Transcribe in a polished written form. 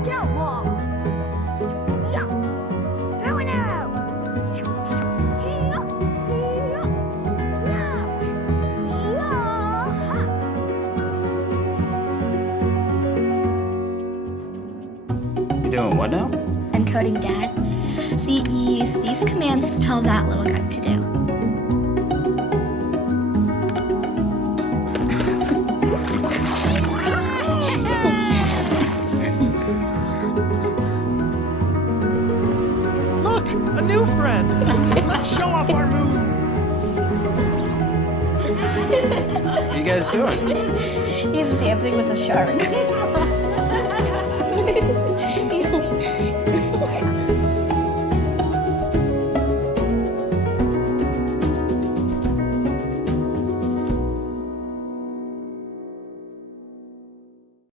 Watch out, Mom! Yeah. Bow and arrow! Here, here, now! Yeah. You doing what now? I'm coding Dad. See, you use these commands to tell that little guy to do. Look, a new friend. Let's show off our moves. What are you guys doing? He's dancing with a shark.